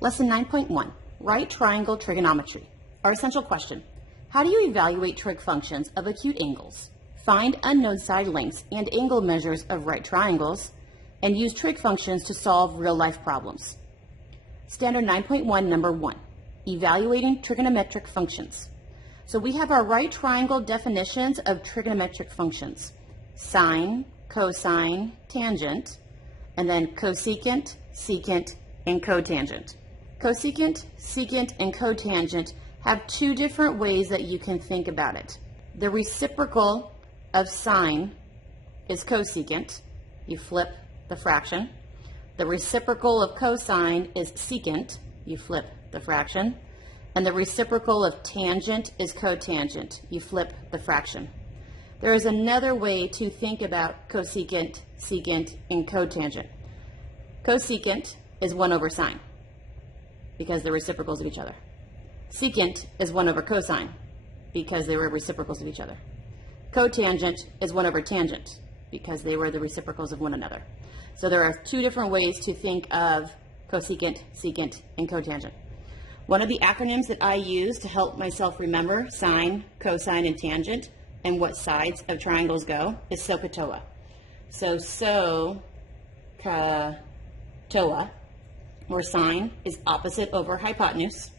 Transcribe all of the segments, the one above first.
Lesson 9.1, Right Triangle Trigonometry. Our essential question, how do you evaluate trig functions of acute angles? Find unknown side lengths and angle measures of right triangles, and use trig functions to solve real-life problems. Standard 9.1, number 1, Evaluating Trigonometric Functions. So we have our right triangle definitions of trigonometric functions. Sine, cosine, tangent, and then cosecant, secant, and cotangent. Cosecant, secant, and cotangent have two different ways that you can think about it. The reciprocal of sine is cosecant. You flip the fraction. The reciprocal of cosine is secant. You flip the fraction. And the reciprocal of tangent is cotangent. You flip the fraction. There is another way to think about cosecant, secant, and cotangent. Cosecant is 1 over sine, because they're reciprocals of each other. Secant is 1 over cosine, because they were reciprocals of each other. Cotangent is 1 over tangent, because they were the reciprocals of one another. So there are two different ways to think of cosecant, secant, and cotangent. One of the acronyms that I use to help myself remember sine, cosine, and tangent, and what sides of triangles go, is SOHCAHTOA. So SOHCAHTOA, where sine is opposite over hypotenuse,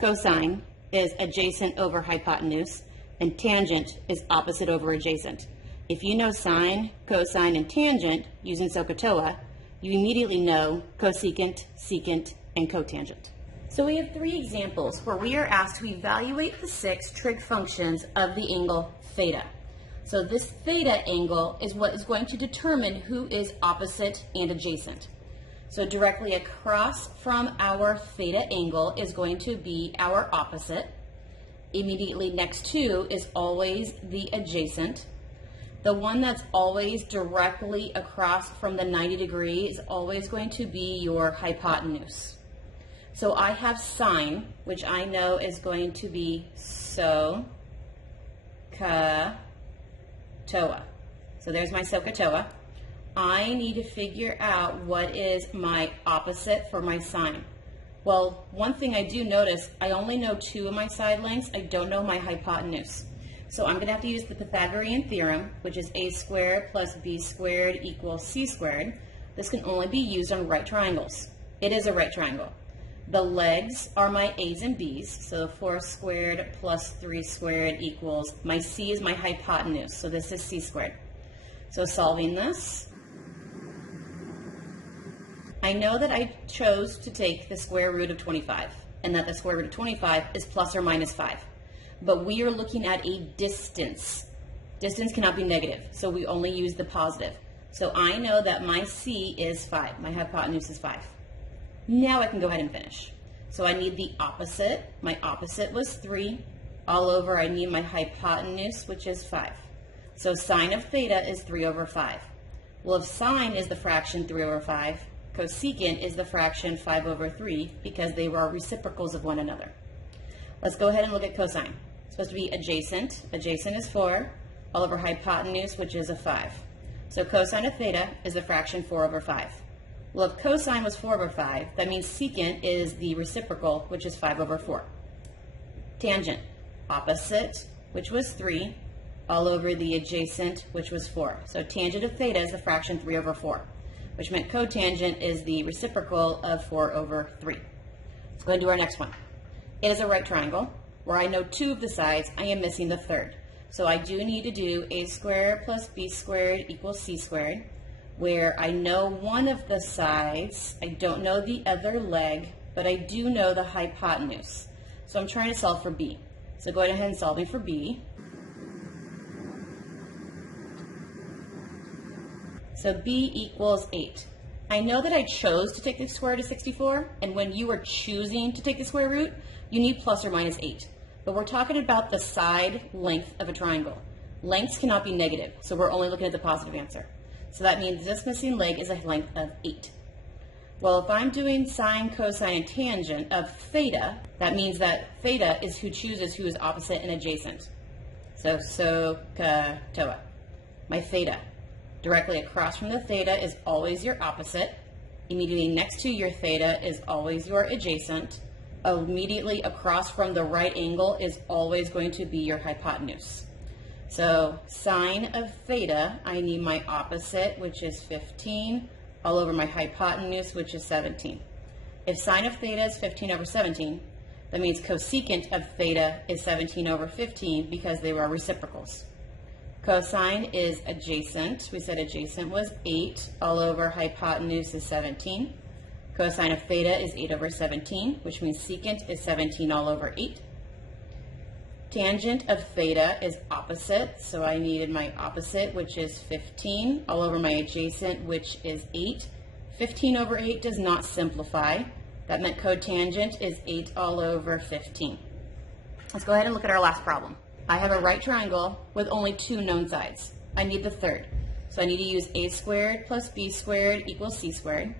cosine is adjacent over hypotenuse, and tangent is opposite over adjacent. If you know sine, cosine, and tangent using SOHCAHTOA, you immediately know cosecant, secant, and cotangent. So we have 3 examples where we are asked to evaluate the 6 trig functions of the angle theta. So this theta angle is what is going to determine who is opposite and adjacent. So directly across from our theta angle is going to be our opposite. Immediately next to is always the adjacent. The one that's always directly across from the 90 degree is always going to be your hypotenuse. So I have sine, which I know is going to be SOHCAHTOA. So there's my SOHCAHTOA. I need to figure out what is my opposite for my sine. Well, one thing I do notice, I only know 2 of my side lengths. I don't know my hypotenuse. So I'm going to have to use the Pythagorean Theorem, which is a squared plus b squared equals c squared. This can only be used on right triangles. It is a right triangle. The legs are my a's and b's, so 4 squared plus 3 squared equals, my c is my hypotenuse, so this is c squared. So solving this, I know that I chose to take the square root of 25, and that the square root of 25 is plus or minus 5. But we are looking at a distance. Distance cannot be negative, so we only use the positive. So I know that my c is 5, my hypotenuse is 5. Now I can go ahead and finish. So I need the opposite. My opposite was 3. All over I need my hypotenuse, which is 5. So sine of theta is 3 over 5. Well, if sine is the fraction 3 over 5, cosecant is the fraction 5 over 3 because they were reciprocals of one another. Let's go ahead and look at cosine. It's supposed to be adjacent. Adjacent is 4 all over hypotenuse, which is a 5. So cosine of theta is the fraction 4 over 5. Well, if cosine was 4 over 5, that means secant is the reciprocal, which is 5 over 4. Tangent, opposite, which was 3, all over the adjacent, which was 4. So tangent of theta is the fraction 3 over 4, which meant cotangent is the reciprocal of 4 over 3. Let's go and do our next one. It is a right triangle, where I know 2 of the sides, I am missing the third. So I do need to do a squared plus b squared equals c squared, where I know one of the sides, I don't know the other leg, but I do know the hypotenuse. So I'm trying to solve for b. So go ahead and solving for b. So b equals 8. I know that I chose to take the square root of 64, and when you are choosing to take the square root, you need plus or minus 8. But we're talking about the side length of a triangle. Lengths cannot be negative, so we're only looking at the positive answer. So that means this missing leg is a length of 8. Well, if I'm doing sine, cosine, and tangent of theta, that means that theta is who chooses who is opposite and adjacent. So SOHCAHTOA. My theta. Directly across from the theta is always your opposite. immediately next to your theta is always your adjacent. Immediately across from the right angle is always going to be your hypotenuse. So sine of theta, I need my opposite, which is 15, all over my hypotenuse, which is 17. If sine of theta is 15 over 17, that means cosecant of theta is 17 over 15 because they were reciprocals. Cosine is adjacent. We said adjacent was 8, all over hypotenuse is 17. Cosine of theta is 8 over 17, which means secant is 17 all over 8. Tangent of theta is opposite, so I needed my opposite, which is 15, all over my adjacent, which is 8. 15 over 8 does not simplify. That meant cotangent is 8 all over 15. Let's go ahead and look at our last problem. I have a right triangle with only 2 known sides. I need the third. So I need to use a squared plus b squared equals c squared.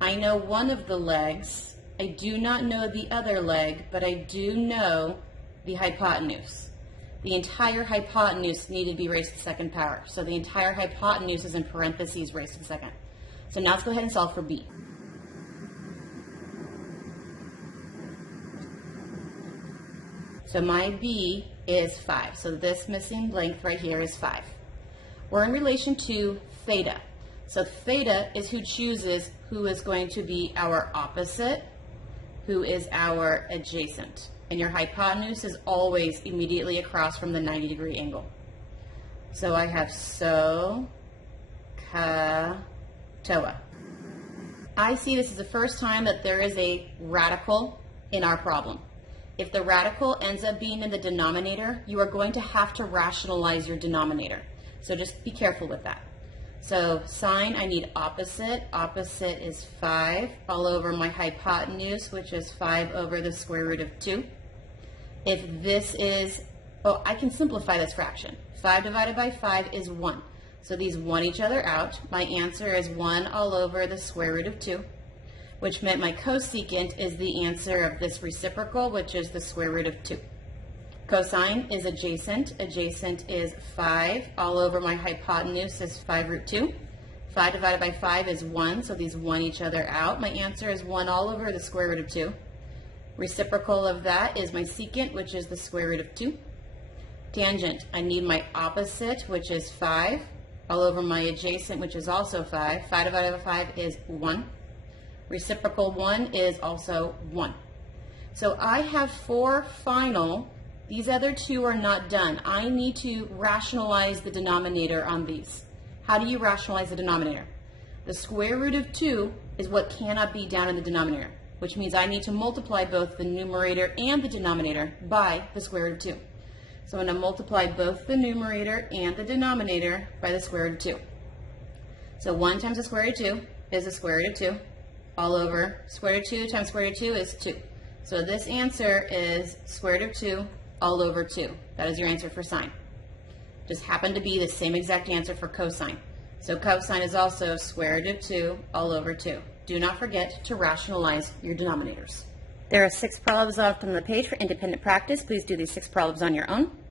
I know one of the legs. I do not know the other leg, but I do know the hypotenuse. The entire hypotenuse needed to be raised to the second power. So the entire hypotenuse is in parentheses raised to the second. So now let's go ahead and solve for b. So my b is 5. So this missing length right here is 5. We're in relation to theta. So theta is who chooses who is going to be our opposite, who is our adjacent. And your hypotenuse is always immediately across from the 90-degree angle. So I have SOHCAHTOA. I see this is the first time that there is a radical in our problem. If the radical ends up being in the denominator, you are going to have to rationalize your denominator. So just be careful with that. So sine, I need opposite. Opposite is 5 all over my hypotenuse, which is 5 over the square root of 2. If this is, oh, I can simplify this fraction. 5 divided by 5 is 1. So these 1 each other out. My answer is 1 all over the square root of 2, which meant my cosecant is the answer of this reciprocal, which is the square root of 2. Cosine is adjacent. Adjacent is 5 all over my hypotenuse is 5 root 2. 5 divided by 5 is 1, so these 1 each other out. My answer is 1 all over the square root of 2. Reciprocal of that is my secant, which is the square root of 2. Tangent, I need my opposite, which is 5, all over my adjacent, which is also 5. 5 divided by 5 is 1. Reciprocal 1 is also 1. So I have 4 final. These other 2 are not done. I need to rationalize the denominator on these. How do you rationalize the denominator? The square root of 2 is what cannot be down in the denominator, which means I need to multiply both the numerator and the denominator by the square root of 2. So I'm going to multiply both the numerator and the denominator by the square root of 2. So 1 times the square root of 2 is the square root of 2, all over square root of 2 times square root of 2 is 2. So this answer is square root of 2 all over 2. That is your answer for sine. Just happened to be the same exact answer for cosine. So cosine is also square root of 2 all over 2. Do not forget to rationalize your denominators. There are 6 problems off on the page for independent practice. Please do these 6 problems on your own.